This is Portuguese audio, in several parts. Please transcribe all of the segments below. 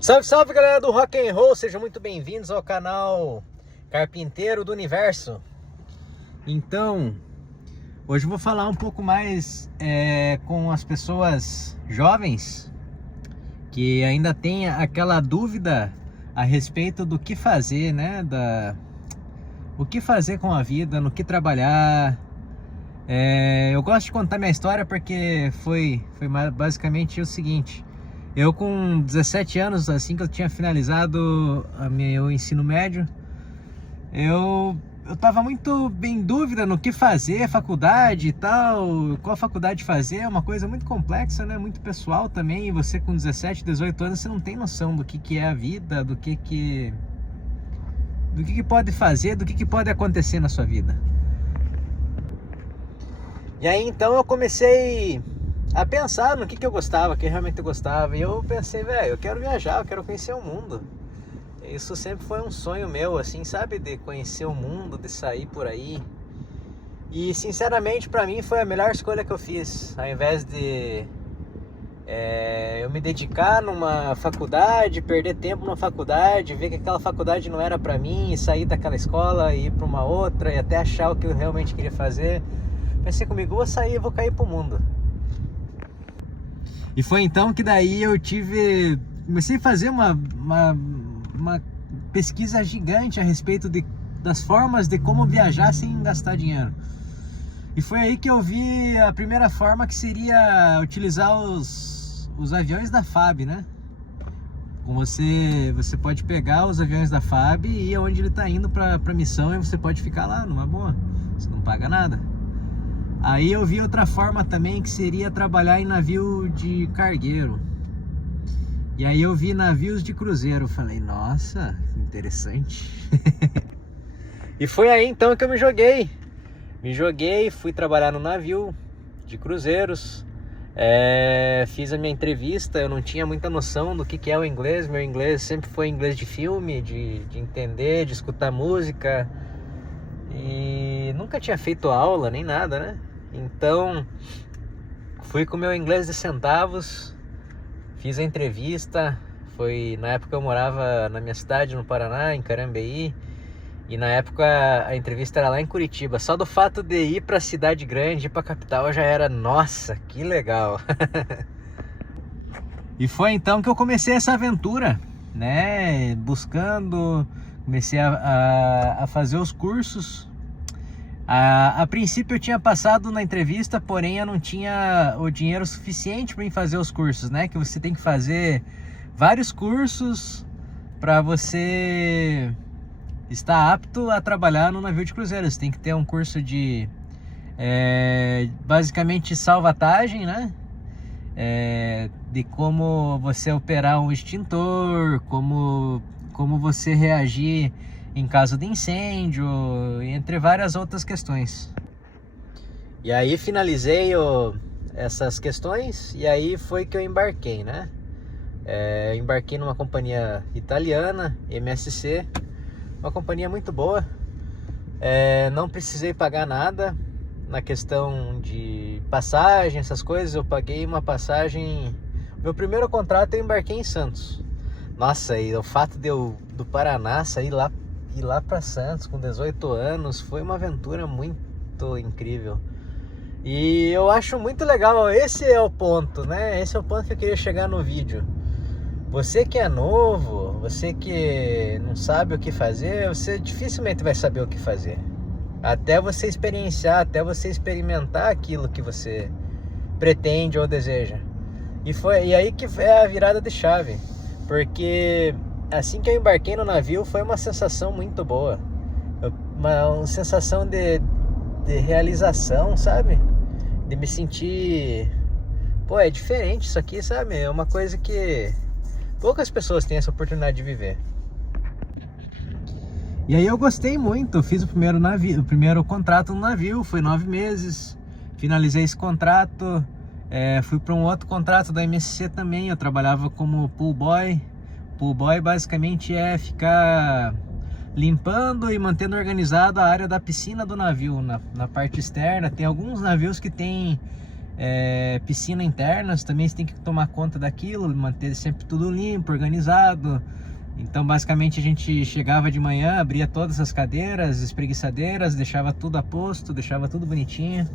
Salve, salve, galera do Rock and Roll, sejam muito bem-vindos ao canal Carpinteiro do Universo. Então, hoje eu vou falar um pouco mais com as pessoas jovens que ainda têm aquela dúvida a respeito do que fazer, né? O que fazer com a vida, no que trabalhar. Eu gosto de contar minha história porque foi basicamente o seguinte. Eu com 17 anos, assim que eu tinha finalizado meu ensino médio, eu tava muito bem em dúvida no que fazer, faculdade e tal, qual faculdade fazer. É uma coisa muito complexa, né? Muito pessoal também, e você com 17, 18 anos, você não tem noção do que é a vida, do que pode fazer, do que pode acontecer na sua vida. E aí então eu comecei a pensar no que eu gostava, que realmente eu gostava. E eu pensei, velho, eu quero viajar, eu quero conhecer o mundo. Isso sempre foi um sonho meu, assim, sabe? De conhecer o mundo, de sair por aí. E sinceramente pra mim foi a melhor escolha que eu fiz. Ao invés de eu me dedicar numa faculdade, perder tempo numa faculdade, ver que aquela faculdade não era pra mim, e sair daquela escola e ir pra uma outra, e até achar o que eu realmente queria fazer. Pensei comigo, vou sair, vou cair pro mundo. E foi então que daí eu comecei a fazer uma pesquisa gigante a respeito das formas de como viajar sem gastar dinheiro. E foi aí que eu vi a primeira forma, que seria utilizar os aviões da FAB, né? Você pode pegar os aviões da FAB e ir onde ele está indo para missão, e você pode ficar lá numa boa, você não paga nada. Aí eu vi outra forma também, que seria trabalhar em navio de cargueiro. E aí eu vi navios de cruzeiro. Falei, nossa, interessante. E foi aí então que eu me joguei. Fui trabalhar no navio de cruzeiros. Fiz a minha entrevista. Eu não tinha muita noção do que é o inglês. Meu inglês sempre foi inglês de filme, de entender, de escutar música. E nunca tinha feito aula nem nada, né? Então fui com meu inglês de centavos, fiz a entrevista. Na época eu morava na minha cidade, no Paraná, em Carambeí. E na época a entrevista era lá em Curitiba. Só do fato de ir pra cidade grande, ir pra capital, já era, nossa, que legal. E foi então que eu comecei essa aventura, né? Comecei a fazer os cursos. A princípio eu tinha passado na entrevista, porém eu não tinha o dinheiro suficiente para fazer os cursos, né? Que você tem que fazer vários cursos para você estar apto a trabalhar no navio de cruzeiro. Você tem que ter um curso de basicamente salvatagem, né? De como você operar um extintor, como você reagir em caso de incêndio, entre várias outras questões. E aí finalizei essas questões, e aí foi que eu embarquei, né? Embarquei numa companhia italiana, MSC, uma companhia muito boa. Não precisei pagar nada na questão de passagem, essas coisas. Eu paguei uma passagem. Meu primeiro contrato eu embarquei em Santos. Nossa, e o fato de eu do Paraná sair lá para Santos com 18 anos foi uma aventura muito incrível. E eu acho muito legal. Esse é o ponto, né? Esse é o ponto que eu queria chegar no vídeo. Você que é novo, você que não sabe o que fazer, você dificilmente vai saber o que fazer até você experienciar, até você experimentar aquilo que você pretende ou deseja. E aí que é a virada de chave, porque assim que eu embarquei no navio foi uma sensação muito boa, uma sensação de realização, sabe? De me sentir, é diferente isso aqui, sabe? É uma coisa que poucas pessoas têm essa oportunidade de viver. E aí eu gostei muito, fiz o primeiro contrato no navio, foi 9 meses, finalizei esse contrato, fui para um outro contrato da MSC também. Eu trabalhava como pool boy. Pool boy basicamente é ficar limpando e mantendo organizado a área da piscina do navio, na parte externa. Tem alguns navios que tem Piscina interna, também você tem que tomar conta daquilo, manter sempre tudo limpo, organizado. Então basicamente a gente chegava de manhã, abria todas as cadeiras, espreguiçadeiras, deixava tudo a posto, deixava tudo bonitinho.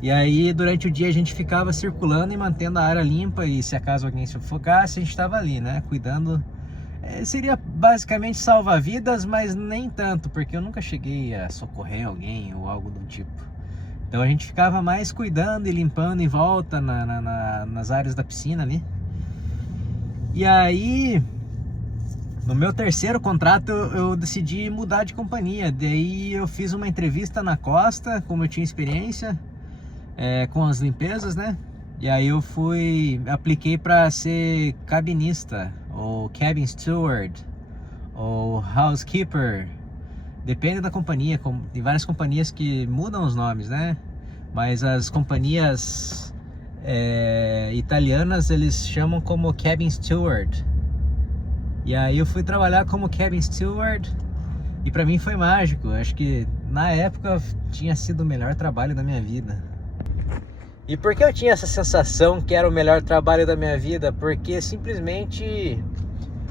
E aí durante o dia a gente ficava circulando e mantendo a área limpa, e se acaso alguém se afogasse, a gente estava ali, né, cuidando. Seria basicamente salva-vidas, mas nem tanto, porque eu nunca cheguei a socorrer alguém ou algo do tipo. Então a gente ficava mais cuidando e limpando em volta nas áreas da piscina ali. E aí, no meu terceiro contrato, eu decidi mudar de companhia. Daí eu fiz uma entrevista na costa, como eu tinha experiência com as limpezas, né? E aí eu apliquei para ser cabinista, ou cabin steward, ou housekeeper. Depende da companhia, tem várias companhias que mudam os nomes, né? Mas as companhias italianas, eles chamam como cabin steward. E aí eu fui trabalhar como cabin steward e pra mim foi mágico. Acho que na época tinha sido o melhor trabalho da minha vida. E por que eu tinha essa sensação que era o melhor trabalho da minha vida? Porque simplesmente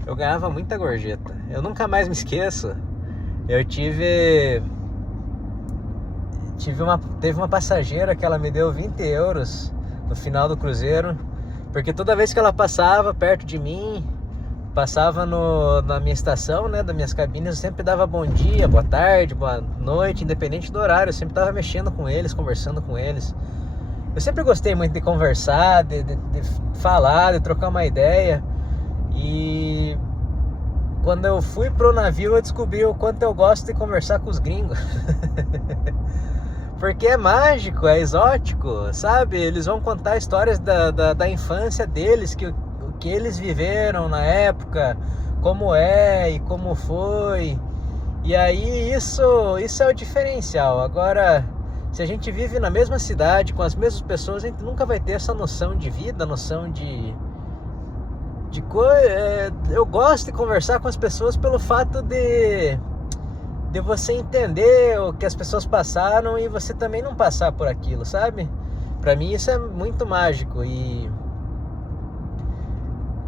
eu ganhava muita gorjeta. Eu nunca mais me esqueço. Eu teve uma passageira que ela me deu 20 euros no final do cruzeiro, porque toda vez que ela passava perto de mim, passava na minha estação, né, das minhas cabines, eu sempre dava bom dia, boa tarde, boa noite, independente do horário. Eu sempre estava mexendo com eles, conversando com eles. Eu sempre gostei muito de conversar, de falar, de trocar uma ideia. E quando eu fui pro navio, eu descobri o quanto eu gosto de conversar com os gringos. Porque é mágico, é exótico, sabe? Eles vão contar histórias da infância deles, o que eles viveram na época, como é e como foi. E aí isso é o diferencial. Agora, se a gente vive na mesma cidade, com as mesmas pessoas, a gente nunca vai ter essa noção de vida, noção de coisa. Eu gosto de conversar com as pessoas pelo fato de você entender o que as pessoas passaram e você também não passar por aquilo, sabe? Pra mim isso é muito mágico, e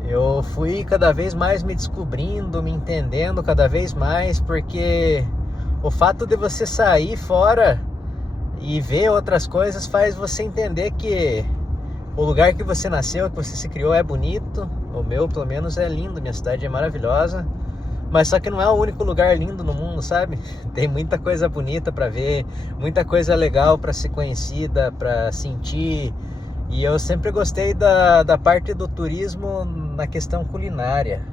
eu fui cada vez mais me descobrindo, me entendendo cada vez mais, porque o fato de você sair fora e ver outras coisas faz você entender que o lugar que você nasceu, que você se criou, é bonito. O meu, pelo menos, é lindo. Minha cidade é maravilhosa. Mas só que não é o único lugar lindo no mundo, sabe? Tem muita coisa bonita para ver, muita coisa legal para ser conhecida, para sentir. E eu sempre gostei da parte do turismo na questão culinária.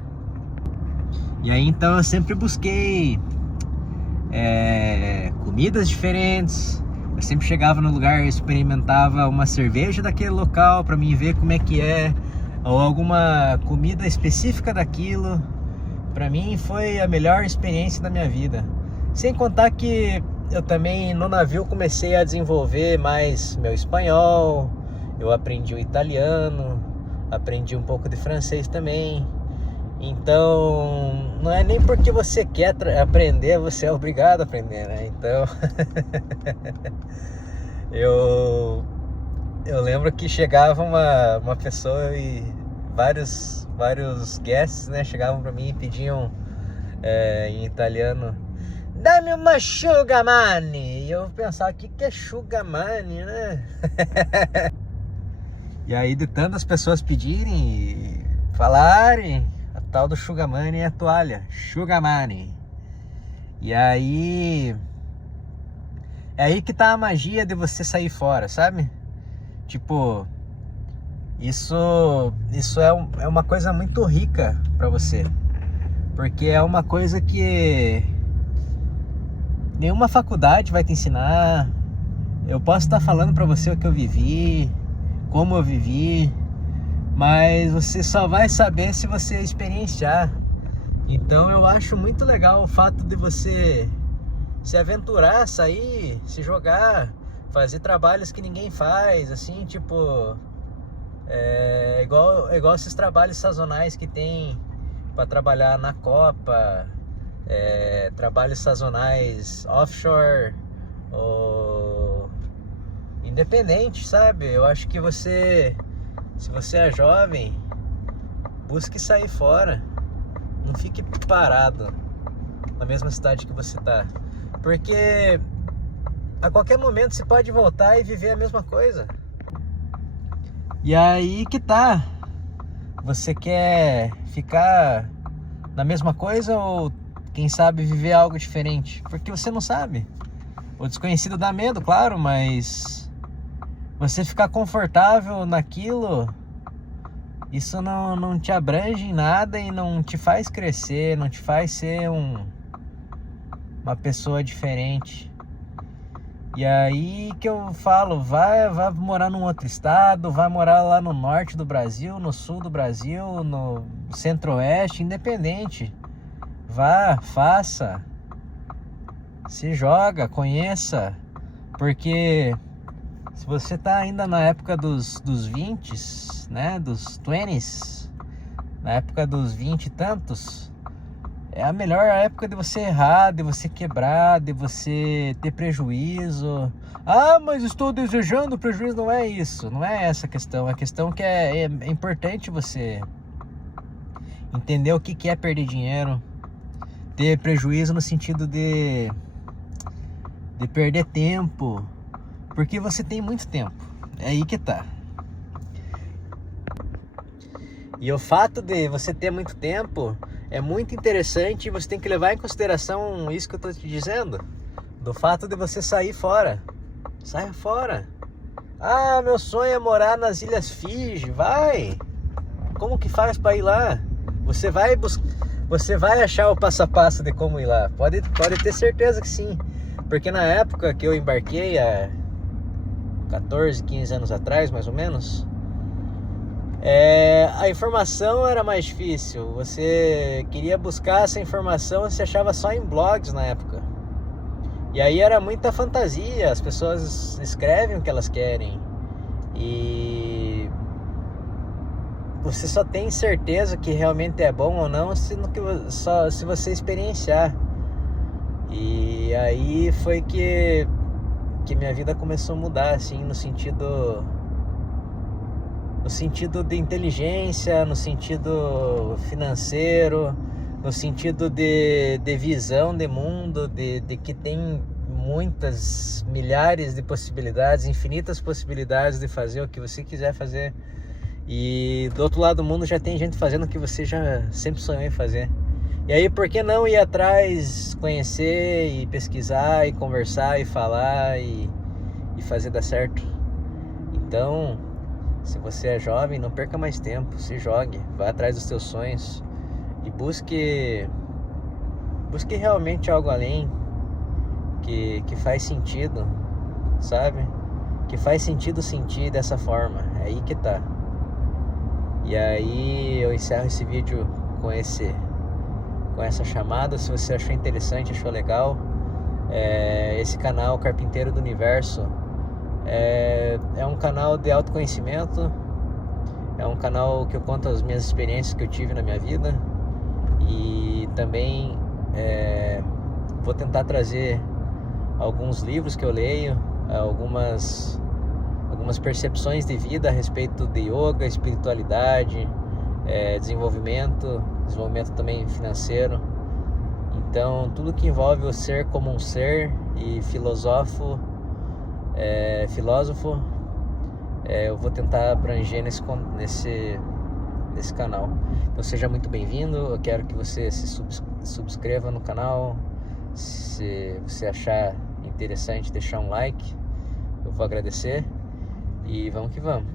E aí então eu sempre busquei comidas diferentes. Eu sempre chegava no lugar e experimentava uma cerveja daquele local para mim ver como é que é, ou alguma comida específica daquilo. Para mim foi a melhor experiência da minha vida. Sem contar que eu também no navio comecei a desenvolver mais meu espanhol, eu aprendi o italiano, aprendi um pouco de francês também. Então, não é nem porque você quer aprender, você é obrigado a aprender, né? Então, eu lembro que chegava uma pessoa e vários guests, né, chegavam pra mim e pediam em italiano: dá-me uma sugar money. E eu pensava, o que é sugar money, né? E aí, de tantas pessoas pedirem e falarem, a tal do sugar money é a toalha, sugar money. E aí é aí que tá a magia de você sair fora, sabe? Tipo, isso é uma coisa muito rica pra você, porque é uma coisa que nenhuma faculdade vai te ensinar. Eu posso estar falando pra você o que eu vivi, como eu vivi, mas você só vai saber se você experienciar. Então eu acho muito legal o fato de você se aventurar, sair, se jogar, fazer trabalhos que ninguém faz, assim, tipo, igual esses trabalhos sazonais que tem para trabalhar na Copa, trabalhos sazonais offshore, Independente, sabe? Eu acho que você, se você é jovem, busque sair fora. Não fique parado na mesma cidade que você tá. Porque a qualquer momento você pode voltar e viver a mesma coisa. E aí que tá. Você quer ficar na mesma coisa ou quem sabe viver algo diferente? Porque você não sabe. O desconhecido dá medo, claro, mas você ficar confortável naquilo, isso não te abrange em nada e não te faz crescer, não te faz ser uma pessoa diferente. E aí que eu falo, vai morar num outro estado, vai morar lá no norte do Brasil, no sul do Brasil, no centro-oeste, independente. Vá, faça, se joga, conheça, porque se você tá ainda na época dos 20s, né, dos 20s, na época dos 20 e tantos, é a melhor época de você errar, de você quebrar, de você ter prejuízo. Ah, mas estou desejando prejuízo. Não é isso, não é essa a questão. A questão é que é importante você entender o que é perder dinheiro, ter prejuízo no sentido de perder tempo, porque você tem muito tempo. É aí que tá. E o fato de você ter muito tempo é muito interessante, e você tem que levar em consideração isso que eu tô te dizendo, do fato de você sair fora. Saia fora. Ah, meu sonho é morar nas Ilhas Fiji. Vai. Como que faz para ir lá? Você vai achar o passo a passo de como ir lá. Pode ter certeza que sim. Porque na época que eu embarquei, há 14, 15 anos atrás, mais ou menos, a informação era mais difícil. Você queria buscar essa informação, você achava só em blogs na época. E aí era muita fantasia, as pessoas escrevem o que elas querem. E você só tem certeza que realmente é bom ou não se você experienciar. E aí foi que minha vida começou a mudar, assim, no sentido de inteligência, no sentido financeiro, no sentido de visão de mundo, de que tem muitas, milhares de possibilidades, infinitas possibilidades de fazer o que você quiser fazer. E do outro lado do mundo já tem gente fazendo o que você já sempre sonhou em fazer. E aí, por que não ir atrás, conhecer e pesquisar e conversar e falar e fazer dar certo? Então, se você é jovem, não perca mais tempo, se jogue, vá atrás dos seus sonhos e busque realmente algo além que faz sentido, sabe? Que faz sentido sentir dessa forma, é aí que tá. E aí eu encerro esse vídeo com essa chamada. Se você achou interessante, achou legal, esse canal Carpinteiro do Universo é um canal de autoconhecimento, é um canal que eu conto as minhas experiências que eu tive na minha vida, e também vou tentar trazer alguns livros que eu leio, algumas percepções de vida a respeito de yoga, espiritualidade, desenvolvimento também financeiro. Então, tudo que envolve o ser como um ser e filósofo, eu vou tentar abranger nesse canal. Então seja muito bem-vindo. Eu quero que você se subscreva no canal. Se você achar interessante, deixar um like, eu vou agradecer. E vamos que vamos.